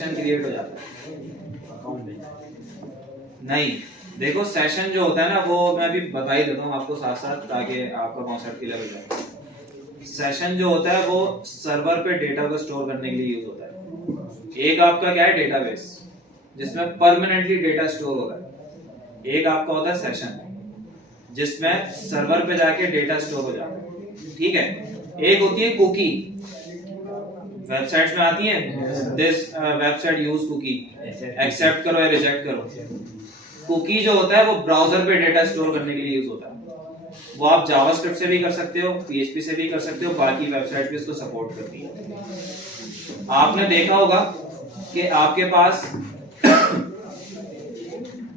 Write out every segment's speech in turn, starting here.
Create हो जाता है अकाउंट नहीं। देखो सेशन जो होता है ना, वो मैं अभी बता ही देता हूँ आपको साथ साथ, ताकि आपका कॉन्सेप्ट क्लियर हो जाए। सेशन जो होता है वो सर्वर पे डेटा को स्टोर करने के लिए यूज होता है। एक आपका क्या है, डेटाबेस जिसमें परमानेंटली डेटा स्टोर होता है। एक आपका होता है सेशन जिसमें सर्वर पे जाके डेटा स्टोर हो जाता है, ठीक है। एक होती है कुकी, वेबसाइट्स में आती है, this website use cookie, accept करो या रिजेक्ट करो। कुकी जो होता है वो ब्राउजर पे डेटा स्टोर करने के लिए यूज होता है। वो आप जावास्क्रिप्ट से भी कर सकते हो, पीएचपी से भी कर सकते हो, बाकी वेबसाइट भी इसको सपोर्ट करती है। आपने देखा होगा कि आपके पास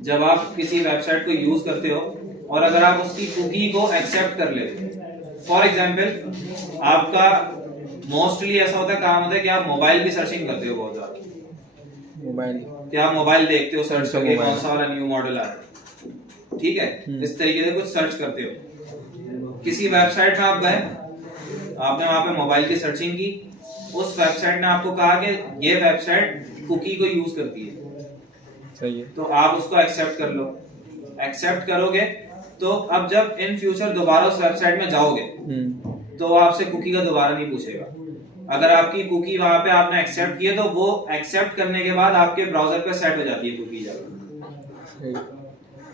जब आप किसी वेबसाइट को यूज करते हो और अगर आप उसकी कुकी को एक्सेप्ट कर लेते हो, फॉर एग्जांपल आपका मोस्टली ऐसा होता है, काम होता है कि आप मोबाइल की सर्चिंग करते हो बहुत ज्यादा। मोबाइल क्या आप मोबाइल देखते हो, सर्च करके कौन सा वाला न्यू मॉडल आ रहा है, ठीक है, इस तरीके से कुछ सर्च करते हो। किसी वेबसाइट में आप गए, आपने वहां पे मोबाइल की सर्चिंग की, उस वेबसाइट ने आपको कहा कि ये वेबसाइट कुकी को यूज करती है, सही है, तो आप उसको एक्सेप्ट कर लो। एक्सेप्ट करोगे तो अब जब इन फ्यूचर दोबारा उस वेबसाइट में जाओगे तो आपसे कुकी का दोबारा नहीं पूछेगा। अगर आपकी कुकी वहां पे आपने एक्सेप्ट की है तो वो एक्सेप्ट करने के बाद आपके ब्राउजर पे सेट हो जाती है कुकी जाकर,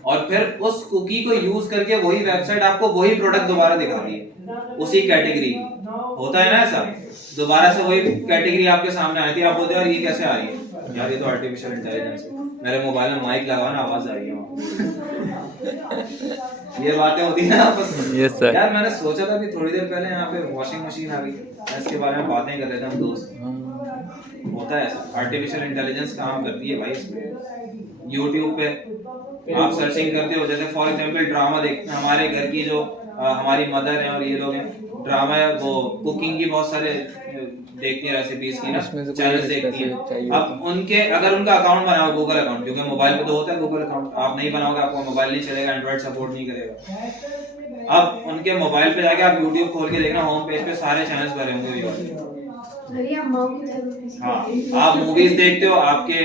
और फिर उस कुकी को यूज करके वही वेबसाइट आपको वही प्रोडक्ट दोबारा दिखाती है, उसी कैटेगरी। होता है ना ऐसा, दोबारा से वही कैटेगरी आपके सामने आती है, आप बोलते हो यार ये कैसे आ रही है, यार ये तो आर्टिफिशियल इंटेलिजेंस है, मेरे मोबाइल में माइक लगाओ ना, आवाज आ रही है। ये बातें होती है ना आपस में। yes, यार मैंने सोचा था कि थोड़ी देर पहले यहाँ पे वॉशिंग मशीन आ गई, इसके बारे में बातें कर रहे थे हम दोस्त। होता है ऐसा, आर्टिफिशियल इंटेलिजेंस काम करती है भाई इसमें। यूट्यूब पे आप सर्चिंग करते हो, जैसे फॉर एग्जांपल ड्रामा देखते हैं, हमारे घर की जो हमारी मदर है और ये लोग हैं, ड्रामा है वो कुकिंग की बहुत सारे देखती है, रेसिपीज की ना चैनल्स देखती है। अब उनके अगर उनका अकाउंट बनाओ गूगल अकाउंट, क्योंकि मोबाइल पे तो होता है गूगल अकाउंट, आप नहीं बनाओगे आपको मोबाइल नहीं चलेगा, एंड्रॉइड सपोर्ट नहीं करेगा। अब उनके मोबाइल पे जाके आप यूट्यूब खोल के देखना, होम पेज पे सारे चैनल्स भरे होंगे। हाँ, आप मूवीज देखते हो, आपके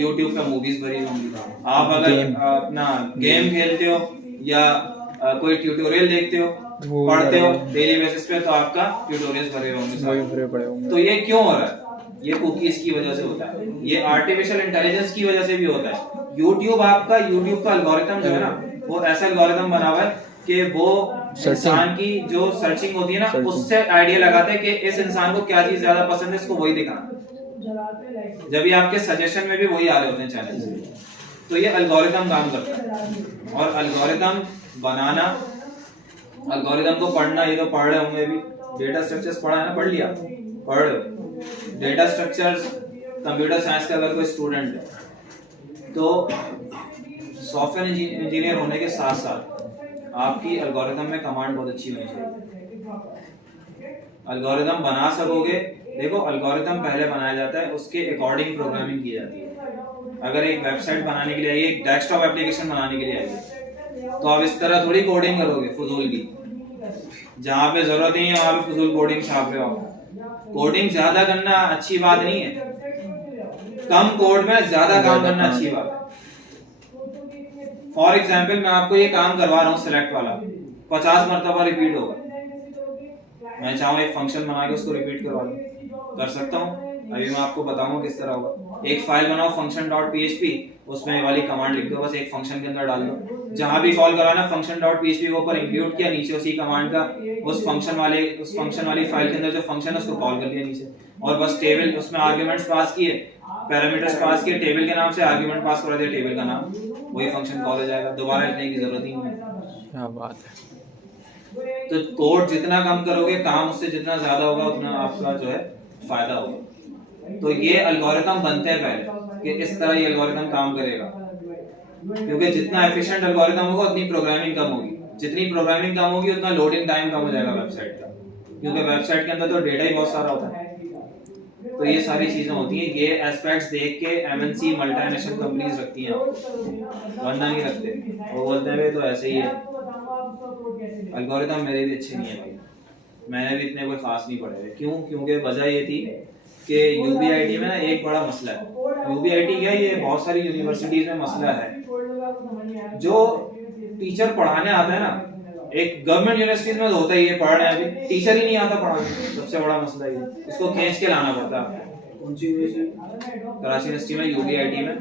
यूट्यूब पे मूवीज भरी होंगी। आप अगर अपना गेम खेलते हो या कोई ट्यूटोरियल देखते हो, पढ़ते हो डेली बेसिस पे, तो आपका ट्यूटोरियल्स भरे होंगे। तो ये क्यों हो रहा है? ये कुकीज की वजह से होता है, ये आर्टिफिशियल इंटेलिजेंस की वजह से भी होता है। यूट्यूब का एल्गोरिथम जो है ना, वो ऐसा एल्गोरिथम बना हुआ है कि वो इंसान की जो सर्चिंग होती है ना, उससे आइडिया लगाते हैं कि इस इंसान को क्या चीज ज्यादा पसंद है, इसको वही दिखाना। जब भी आपके सजेशन में भी वही आ रहे होते हैं चैनल, तो ये एल्गोरिथम काम करता है। और एल्गोरिथम बनाना, एल्गोरिथम को पढ़ना, ये तो पढ़ रहे होंगे भी, डेटा स्ट्रक्चर्स पढ़ा है ना, पढ़ लिया, पढ़ रहे हो डेटा स्ट्रक्चर्स। कंप्यूटर साइंस का अगर कोई स्टूडेंट है तो सॉफ्टवेयर इंजीनियर होने के साथ साथ आपकी एल्गोरिथम में कमांड बहुत अच्छी होनी चाहिए। एल्गोरिथम बना सकोगे, देखो एल्गोरिथम पहले बनाया जाता है, उसके अकॉर्डिंग प्रोग्रामिंग की जाती है। अगर एक वेबसाइट बनाने के लिए आइए, एक डेस्कटॉप एप्लीकेशन बनाने के लिए आइए, तो आप इस तरह थोड़ी कोडिंग करोगे फुजूल की, जहां पे जरूरत नहीं है वहां पे फुजूल कोडिंग छाप रहे हो। कोडिंग ज्यादा करना अच्छी बात नहीं है, कम कोड में ज्यादा काम करना अच्छी बात है। फॉर एग्जाम्पल मैं आपको ये काम करवा रहा हूँ सिलेक्ट वाला, 50 मरतबा रिपीट होगा, मैं चाहूँ एक फंक्शन बना के उसको रिपीट करवा लूं, कर सकता हूँ। अभी मैं आपको बताऊंगा किस तरह होगा। एक फाइल बनाओ function.php, उसमें ये वाली कमांड लिख दो, बस एक फंक्शन के अंदर डाल दो, जहां भी कॉल कराना function.php के ऊपर इंक्लूड किया, नीचे उसी कमांड का उस फंक्शन वाली फाइल के अंदर जो फंक्शन है उसको कॉल कर दिया नीचे, और बस टेबल उसमें आर्गुमेंट्स पास किए, पैरामीटर्स पास किए, टेबल के नाम से आर्गुमेंट पास करा दिया, टेबल का नाम, वही फंक्शन कॉल हो जाएगा, दोबारा लिखने की जरूरत ही नहीं है। क्या बात है। तो कोड जितना कम करोगे, काम उससे जितना ज्यादा होगा, उतना आपका जो है फायदा होगा। तो ये एल्गोरिथम बनते हैं पहले कि इस तरह ये एल्गोरिथम काम करेगा, क्योंकि जितना एफिशिएंट एल्गोरिथम होगा उतनी प्रोग्रामिंग कम होगी, जितनी प्रोग्रामिंग कम होगी उतना लोडिंग टाइम कम हो जाएगा वेबसाइट का, क्योंकि वेबसाइट के अंदर तो डेटा ही बहुत सारा होता है। तो ये सारी चीजें होती हैं, ये एस्पेक्ट्स देख के एमएनसी मल्टीनेशनल कंपनीज रखती हैं, वरना नहीं रखते, वो बोलते हैं तो ऐसे ही है। एल्गोरिथम मेरे भी अच्छे नहीं है भाई, मैंने भी इतने कोई खास नहीं पढ़े। क्यों? क्योंकि वजह ये थी कि यूबीआईटी में ना एक बड़ा मसला है। यूबीआईटी क्या है, ये बहुत सारी यूनिवर्सिटीज में मसला है। जो टीचर पढ़ाने आता है ना, एक गवर्नमेंट यूनिवर्सिटीज में तो होता ही है, पढ़ रहे हैं अभी टीचर ही नहीं आता पढ़ाने, सबसे बड़ा मसला ये, इसको खींच के लाना पड़ता है। कराची यूनिवर्सिटी में यूबीआईटी में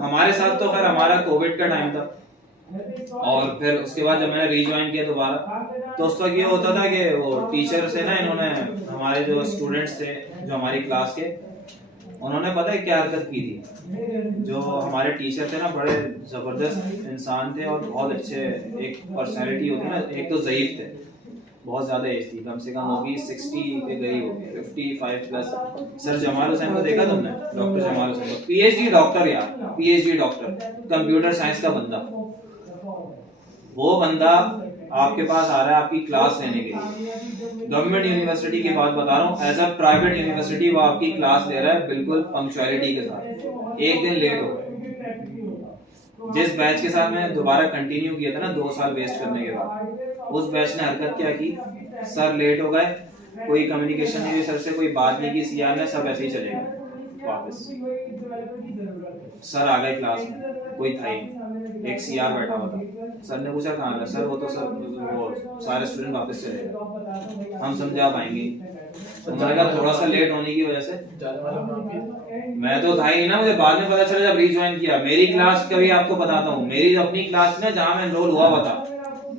हमारे साथ तो खैर हमारा कोविड का टाइम था, और फिर उसके बाद जब मैंने रीज्वाइन किया दोबारा, तो उस वक्त ये होता था कि वो टीचर से ना इन्होंने, हमारे जो स्टूडेंट्स थे जो हमारी क्लास के, उन्होंने पता है क्या हरकत की थी। जो हमारे टीचर थे ना, बड़े जबरदस्त इंसान थे और बहुत अच्छे, एक पर्सनैलिटी होती है ना, एक तो ज़ईफ थे, बहुत ज्यादा एज थी, कम से कम होगी 60 के करीब होगी, 55 प्लस। सर जमाल हुसैन को देखा तुमने? डॉक्टर जमाल हुसैन को, पीएचडी डॉक्टर यार, पीएचडी डॉक्टर, कंप्यूटर साइंस का बंदा। वो बंदा आपके पास आ रहा है आपकी क्लास लेने के लिए, गवर्नमेंट यूनिवर्सिटी की बात बता रहा हूँ, एज अ प्राइवेट यूनिवर्सिटी वो आपकी क्लास ले रहा है बिल्कुल पंक्चुअलिटी के साथ, एक दिन लेट हो गए। जिस बैच के साथ मैं दोबारा कंटिन्यू किया था ना 2 साल वेस्ट करने के बाद, उस बैच ने हरकत क्या की, सर लेट हो गए, कोई कम्युनिकेशन नहीं हुई सर से, कोई बात नहीं की, सीआर ने, सब ऐसे ही चले गए वापस। सर आ गए क्लास में, कोई था ही, एक सीआर बैठा हुआ था। सर ने पूछा कहाँ गए? सर वो तो सर वो सारे स्टूडेंट वापस चले गए, हम समझा पाएंगे। तो मैंने कहा थोड़ा सा लेट होने की वजह से, मैं तो था ही ना, मुझे बाद में पता चला जब रीज्वाइन किया। मेरी क्लास का भी आपको बताता हूँ, मेरी अपनी क्लास में जहाँ मैं एनरोल हुआ था,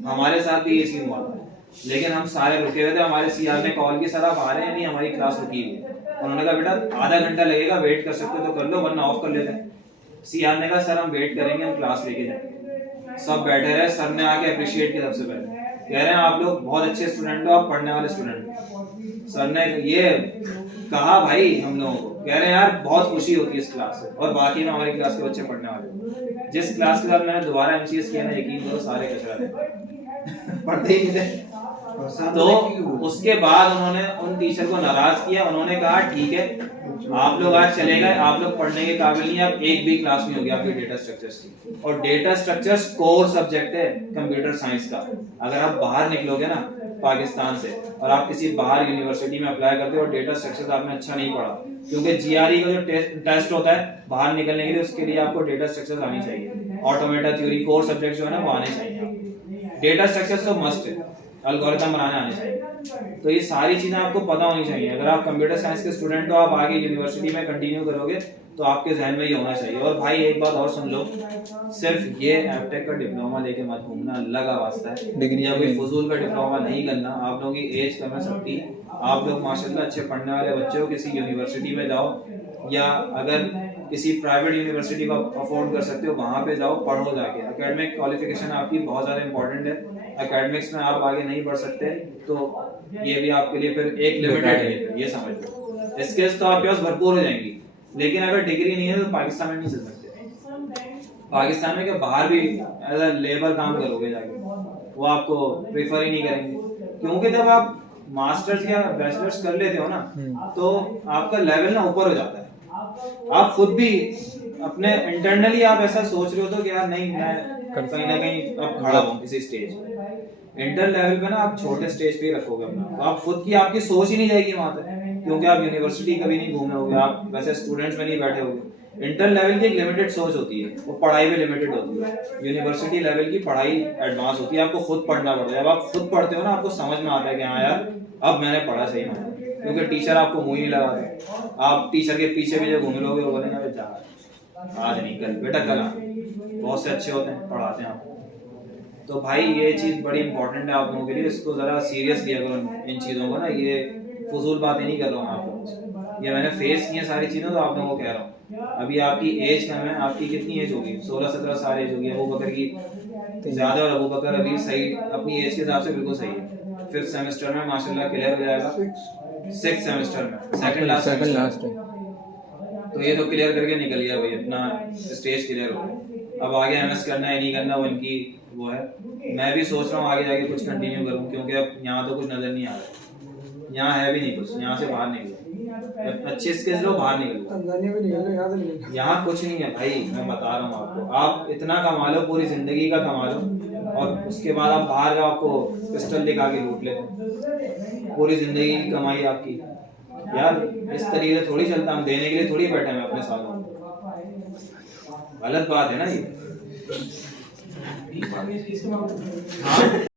हमारे साथ भी ये सीन हुआ था, लेकिन हम सारे रुके हुए थे। हमारे सीआर ने कॉल की, सर आप आ रहे हैं? नहीं, हमारी क्लास रुकी हुई है। उन्होंने कहा बेटा आधा घंटा लगेगा, वेट कर सकते हो तो कर लो, वरना ऑफ कर लेते हैं। सीआर ने कहा सर हम वेट करेंगे, हम क्लास लेके जाएंगे। सब बैठे रहे, सर ने आके अप्रिशिएट किया सबसे पहले, कह रहे हैं आप लोग बहुत अच्छे स्टूडेंट हो, आप पढ़ने वाले स्टूडेंट। सर ने ये कहा भाई हम लोगों को, कह रहे हैं यार बहुत खुशी होती है इस क्लास से, और बाकी में हमारी क्लास के बच्चे पढ़ने वाले। जिस क्लास के बाद मैंने दोबारा एमसीएस किया ना, यकीन करो सारे कचरा थे, पढ़ते ही नहीं थे। तो उसके बाद उन्होंने उन टीचर को नाराज किया, उन्होंने कहा ठीक है आप लोग आज चले गए, आप लोग पढ़ने के काबिल नहीं, आप एक भी क्लास नहीं होगी आपकी डेटा स्ट्रक्चर्स की। और डेटा स्ट्रक्चर्स कोर सब्जेक्ट है कंप्यूटर साइंस का। अगर आप बाहर निकलोगे ना पाकिस्तान से और आप किसी बाहर यूनिवर्सिटी में अप्लाई करते हो और डेटा स्ट्रक्चर्स आपने अच्छा नहीं पढ़ा, क्योंकि जीआरई का जो टेस्ट होता है बाहर निकलने के लिए, उसके लिए आपको डेटा स्ट्रक्चर्स आनी चाहिए, ऑटोमेटा थ्योरी कोर सब्जेक्ट जो है ना वो आने चाहिए। डेटा स्ट्रक्चर्स तो मस्ट है, एल्गोरिथम बनाने आने चाहिए, तो ये सारी चीजें आपको पता होनी चाहिए। अगर आप कंप्यूटर साइंस के स्टूडेंट हो, आप आगे यूनिवर्सिटी में कंटिन्यू करोगे तो आपके जहन में ये होना चाहिए। और भाई एक बात और सुन लो, सिर्फ ये एमटेक का डिप्लोमा लेके मत घूमना, अल्लाह का वास्ता है, डिग्री या कोई फजूल का डिप्लोमा नहीं करना। आप लोगों की एज कम है सबकी, आप लोग माशाल्लाह अच्छे पढ़ने वाले बच्चे हो, किसी यूनिवर्सिटी में जाओ, या अगर किसी प्राइवेट यूनिवर्सिटी को अफोर्ड कर सकते हो वहां पे जाओ, पढ़ो जाके। एकेडमिक क्वालिफिकेशन आपकी बहुत ज्यादा इंपॉर्टेंट है, एकेडमिक्स में आप आगे नहीं बढ़ सकते तो ये भी आपके लिए फिर एक लिमिटेड है, ये समझ लो। स्किल्स तो आपके पास भरपूर हो जाएंगी, लेकिन अगर डिग्री नहीं है तो पाकिस्तान में नहीं चल सकते। पाकिस्तान में क्या बाहर भी एज अ लेबर काम करोगे जाके, वो आपको प्रेफर ही नहीं करेंगे, क्योंकि जब आप मास्टर्स या बैचलर्स कर लेते हो ना तो आपका लेवल ना ऊपर हो जाता है। आप खुद भी अपने इंटरनली आप ऐसा सोच रहे हो तो कि यार नहीं मैं कहीं ना कहीं अब खड़ा हूँ किसी स्टेज, इंटर लेवल पे ना आप छोटे स्टेज पे ही रखोगे अपना, तो आप खुद की आपकी सोच ही नहीं जाएगी वहां तक, क्योंकि आप यूनिवर्सिटी कभी नहीं घूमे होगे, आप वैसे स्टूडेंट्स में नहीं बैठे होगे। इंटर लेवल की एक लिमिटेड सोच होती है, वो पढ़ाई में लिमिटेड होती है। यूनिवर्सिटी लेवल की पढ़ाई एडवांस होती है, आपको खुद पढ़ना पड़ता है। जब आप खुद पढ़ते हो ना आपको समझ में आता है कि हाँ यार अब मैंने पढ़ा सही में, क्योंकि टीचर आपको मुंह नहीं लगाते। आप टीचर के पीछे भी जो घूम लोगे वो बोलेंगे जा आज नहीं कल बेटा कल आ, बहुत से अच्छे होते हैं पढ़ाते हैं आपको। तो भाई ये चीज़ बड़ी इंपॉर्टेंट है आप लोगों के लिए, इसको ज़रा सीरियस लिया करो इन चीज़ों को ना, ये फजूल बातें नहीं कर रहा हूँ आप लोगों से, ये मैंने फेस की है सारी चीज़ें तो आप लोगों को कह रहा हूँ। अभी आपकी एज कम है, आपकी कितनी एज होगी? 16-17 साल एज होगी। अबू बकर की ज़्यादा, और अबू बकर अभी सही अपनी एज के हिसाब से बिल्कुल सही है। 5th सेमेस्टर में माशाल्लाह क्लियर हो जाएगा, 6th सेमेस्टर में सेकंड लास्ट है, तो ये तो क्लियर करके निकल गया भाई, अपना स्टेज क्लियर हो गया। अब आगे एमएस करना है नहीं करना वो इनकी वो है। मैं भी सोच रहा हूँ आगे जाके कुछ कंटिन्यू करूँ, क्योंकि अब यहाँ तो कुछ नजर नहीं आ रहा, यहाँ है भी नहीं कुछ, यहाँ से बाहर निकलो, अच्छे स्किल्स लो बाहर निकलो, यहाँ कुछ नहीं है भाई। मैं बता रहा हूँ आपको, आप इतना कमा लो पूरी जिंदगी का कमा लो, और उसके बाद आप बाहर जाओ आपको पिस्टल दिखा के लूट लेते, पूरी जिंदगी की कमाई आपकी यार इस तरीके से थोड़ी चलता, हम देने के लिए थोड़ी बैठे हैं अपने सालों, गलत बात है ना ये। हाँ